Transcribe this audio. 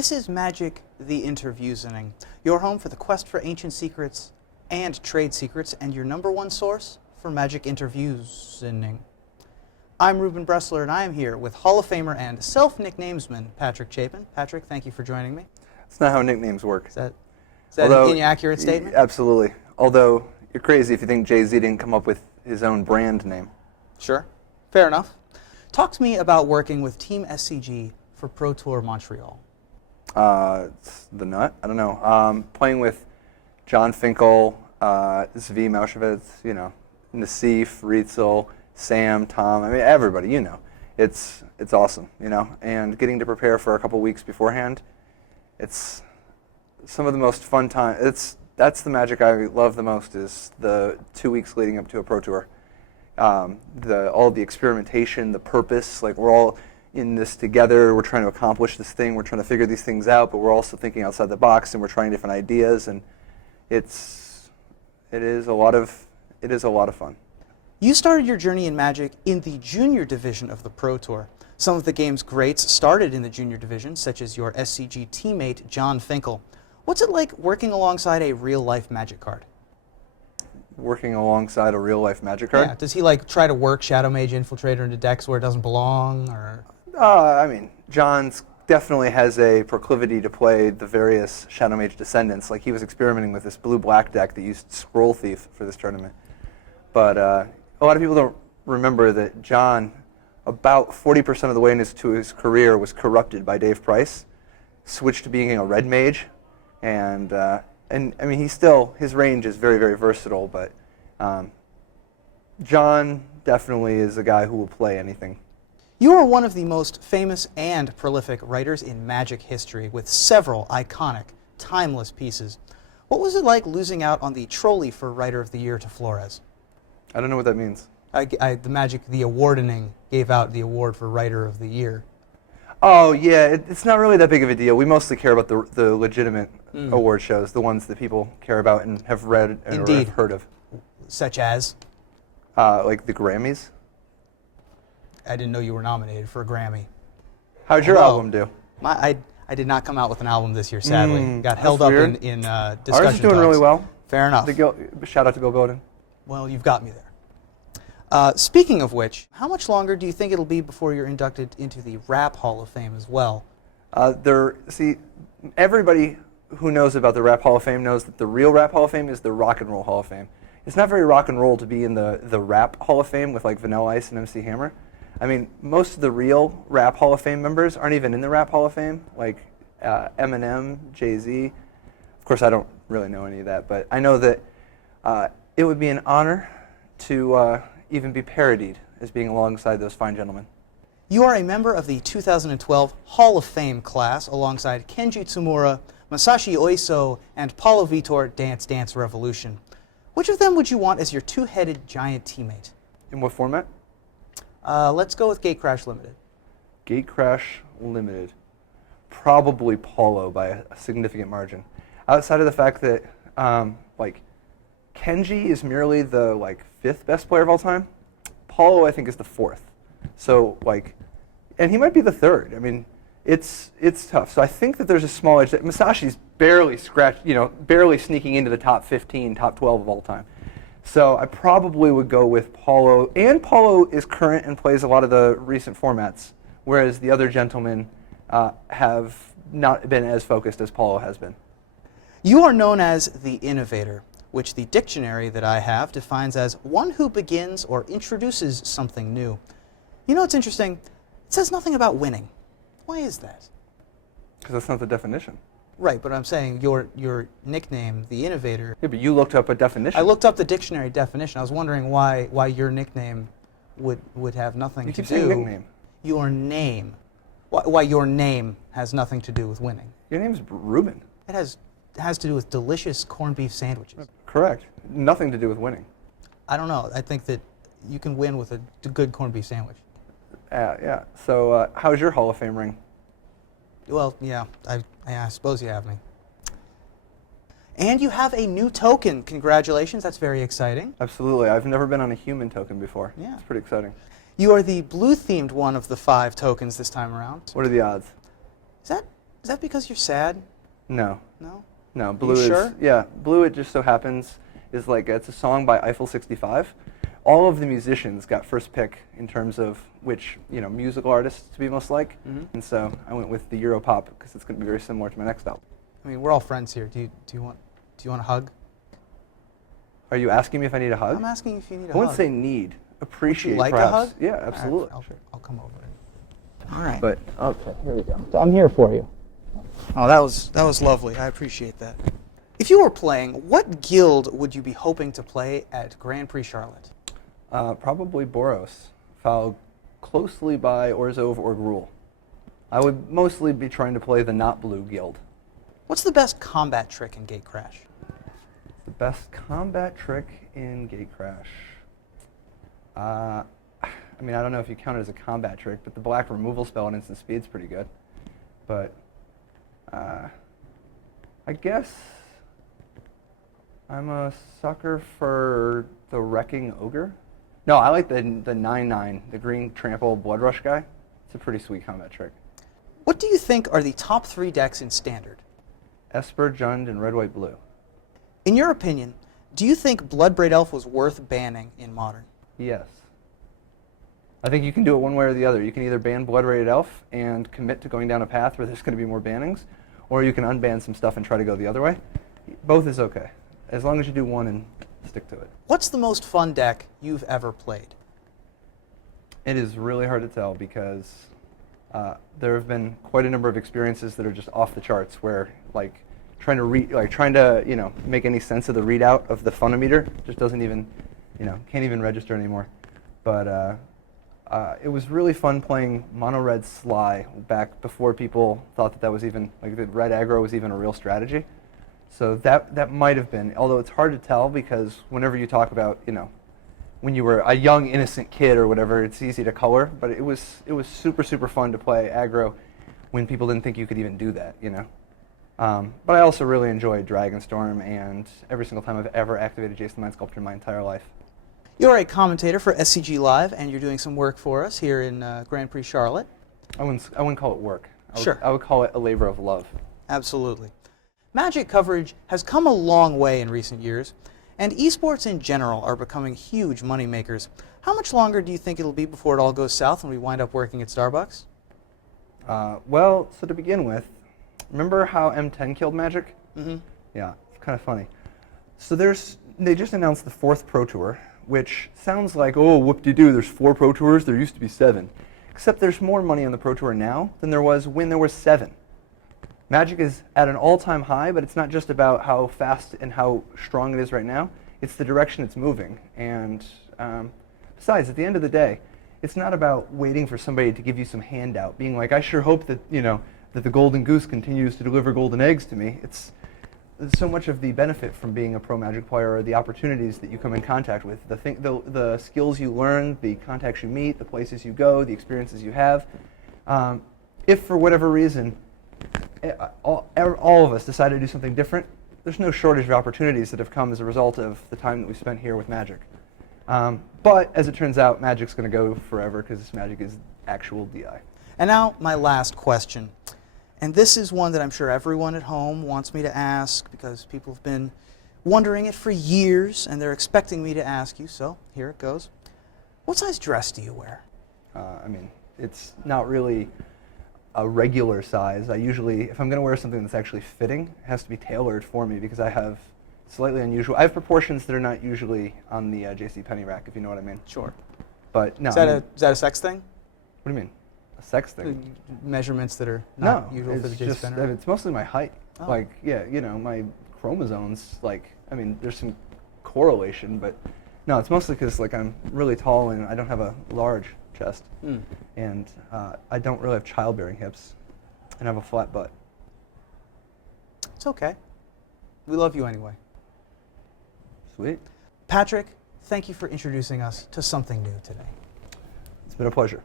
This is Magic, the Interviewsening, your home for the quest for ancient secrets and trade secrets, and your #1 source for Magic Interviewsening. I'm Reuben Bresler, and I am here with Hall of Famer and self-nicknamesman Patrick Chapin. Patrick, thank you for joining me. It's not how nicknames work. Is that an inaccurate statement? Absolutely. Although, you're crazy if you think Jay-Z didn't come up with his own brand name. Sure. Fair enough. Talk to me about working with Team SCG for Pro Tour Montreal. It's the nut. I don't know. Playing with John Finkel, Zvi Maushevitz, Nassif, Rietzel, Sam, Tom. I mean, everybody. It's awesome. And getting to prepare for a couple weeks beforehand. It's some of the most fun time. That's the Magic I love the most, is the 2 weeks leading up to a Pro Tour. All the experimentation, the purpose. Like, we're all in this together. We're trying to accomplish this thing. We're trying to figure these things out, but we're also thinking outside the box, and we're trying different ideas. And it is a lot of fun. You started your journey in Magic in the junior division of the Pro Tour. Some of the game's greats started in the junior division, such as your SCG teammate, John Finkel. What's it like working alongside a real-life Magic card? Working alongside a real-life Magic card? Yeah. Does he try to work Shadow Mage Infiltrator into decks where it doesn't belong, or? I mean, John's definitely has a proclivity to play the various Shadow Mage Descendants. Like, he was experimenting with this blue-black deck that used Scroll Thief for this tournament. But a lot of people don't remember that John, about 40% of the way into his career, was corrupted by Dave Price, switched to being a red mage, and I mean, his range is very, very versatile, but John definitely is a guy who will play anything. You are one of the most famous and prolific writers in Magic history, with several iconic, timeless pieces. What was it like losing out on the trolley for Writer of the Year to Flores? I don't know what that means. The awarding gave out the award for Writer of the Year. Oh, yeah, it's not really that big of a deal. We mostly care about the legitimate award shows, the ones that people care about and have read or have heard of. Such as? Like the Grammys. I didn't know you were nominated for a Grammy. How'd your album do? I did not come out with an album this year, sadly. Got held up in discussion Ours is doing really well. Fair enough. Shout out to Bill Godin. Well, you've got me there. Speaking of which, how much longer do you think it'll be before you're inducted into the Rap Hall of Fame as well? Everybody who knows about the Rap Hall of Fame knows that the real Rap Hall of Fame is the Rock and Roll Hall of Fame. It's not very rock and roll to be in the Rap Hall of Fame with like Vanilla Ice and MC Hammer. I mean, most of the real Rap Hall of Fame members aren't even in the Rap Hall of Fame, like Eminem, Jay-Z. Of course, I don't really know any of that, but I know that it would be an honor to even be parodied as being alongside those fine gentlemen. You are a member of the 2012 Hall of Fame class alongside Kenji Tsumura, Masashi Oiso, and Paulo Vitor Dance Dance Revolution. Which of them would you want as your two-headed giant teammate? In what format? Let's go with Gatecrash Limited. Gatecrash Limited. Probably Paulo by a significant margin. Outside of the fact that Kenji is merely the 5th best player of all time, Paulo I think is the 4th. So and he might be the 3rd. I mean, it's tough. So I think that there's a small edge that Masashi's barely sneaking into the top 15, top 12 of all time. So I probably would go with Paulo. And Paulo is current and plays a lot of the recent formats, whereas the other gentlemen have not been as focused as Paulo has been. You are known as the innovator, which the dictionary that I have defines as one who begins or introduces something new. You know what's interesting? It says nothing about winning. Why is that? Because that's not the definition. Right, but I'm saying your nickname, the innovator. Yeah, but you looked up a definition. I looked up the dictionary definition. I was wondering why your nickname would have nothing to do. You keep saying nickname. Your name. Why your name has nothing to do with winning. Your name's Reuben. It has to do with delicious corned beef sandwiches. Correct. Nothing to do with winning. I don't know. I think that you can win with a good corned beef sandwich. Yeah. So how's your Hall of Fame ring? Well, yeah, I suppose you have me. And you have a new token. Congratulations. That's very exciting. Absolutely. I've never been on a human token before. Yeah. It's pretty exciting. You are the blue-themed one of the 5 tokens this time around. What are the odds? Is that Is that because you're sad? No. No? No, Blue you is, sure? yeah, Blue, it just so happens, is like, it's a song by Eiffel 65. All of the musicians got first pick in terms of which, musical artists to be most like. And so I went with the Europop because it's going to be very similar to my next album. I mean, we're all friends here. Do you want a hug? Are you asking me if I need a hug? I'm asking if you need a I hug. wouldn't say need. Appreciate, like perhaps. a hug? Yeah, absolutely. All right, Sure. I'll come over. All right. But, okay, here we go. So I'm here for you. Oh, that was lovely. I appreciate that. If you were playing, what guild would you be hoping to play at Grand Prix Charlotte? Probably Boros, followed closely by Orzhov or Gruul. I would mostly be trying to play the not blue guild. What's the best combat trick in Gatecrash? The best combat trick in Gatecrash. I don't know if you count it as a combat trick, but the black removal spell on instant speed's pretty good. But I guess I'm a sucker for the Wrecking Ogre. No, I like the 9/9, the green trample blood rush guy. It's a pretty sweet combat trick. What do you think are the top 3 decks in Standard? Esper, Jund, and red, white, blue. In your opinion, do you think Bloodbraid Elf was worth banning in Modern? Yes. I think you can do it one way or the other. You can either ban Blood-Rated Elf and commit to going down a path where there's going to be more bannings, or you can unban some stuff and try to go the other way. Both is okay, as long as you do one and stick to it. What's the most fun deck you've ever played? It is really hard to tell because there have been quite a number of experiences that are just off the charts where trying to make any sense of the readout of the funometer just doesn't even, can't even register anymore. But it was really fun playing mono red Sly back before people thought that was even, the red aggro was even a real strategy. So that might have been, although it's hard to tell because whenever you talk about, when you were a young innocent kid or whatever, it's easy to color, but it was super, super fun to play aggro when people didn't think you could even do that, But I also really enjoyed Dragonstorm and every single time I've ever activated Jason the Mind Sculptor in my entire life. You're a commentator for SCG Live, and you're doing some work for us here in Grand Prix Charlotte. I wouldn't call it work. Sure. I would call it a labor of love. Absolutely. Magic coverage has come a long way in recent years, and esports in general are becoming huge moneymakers. How much longer do you think it'll be before it all goes south and we wind up working at Starbucks? So to begin with, remember how M10 killed Magic? Mm-hmm. Yeah, it's kind of funny. So they just announced the 4th Pro Tour, which sounds like, oh, whoop-de-doo, there's 4 Pro Tours, there used to be 7. Except there's more money on the Pro Tour now than there was when there were 7. Magic is at an all-time high, but it's not just about how fast and how strong it is right now. It's the direction it's moving. And besides, at the end of the day, it's not about waiting for somebody to give you some handout, being like, I sure hope that, that the golden goose continues to deliver golden eggs to me. It's so much of the benefit from being a pro Magic player are the opportunities that you come in contact with, the skills you learn, the contacts you meet, the places you go, the experiences you have. If for whatever reason, all of us decide to do something different, there's no shortage of opportunities that have come as a result of the time that we spent here with Magic. But as it turns out, Magic's going to go forever because Magic is actual DI. And now my last question. And this is one that I'm sure everyone at home wants me to ask because people have been wondering it for years and they're expecting me to ask you, so here it goes. What size dress do you wear? It's not really a regular size. I usually, if I'm going to wear something that's actually fitting, it has to be tailored for me because I have slightly unusual, I have proportions that are not usually on the JCPenney rack, if you know what I mean. Sure. But no. Is that a sex thing? What do you mean? A sex thing? Measurements that are not usual for the just, JCPenney rack? it's mostly my height. Oh. My chromosomes, there's some correlation, but no, it's mostly because I'm really tall and I don't have a large chest. And I don't really have childbearing hips and I have a flat butt. It's okay. We love you anyway. Sweet. Patrick, thank you for introducing us to something new today. It's been a pleasure.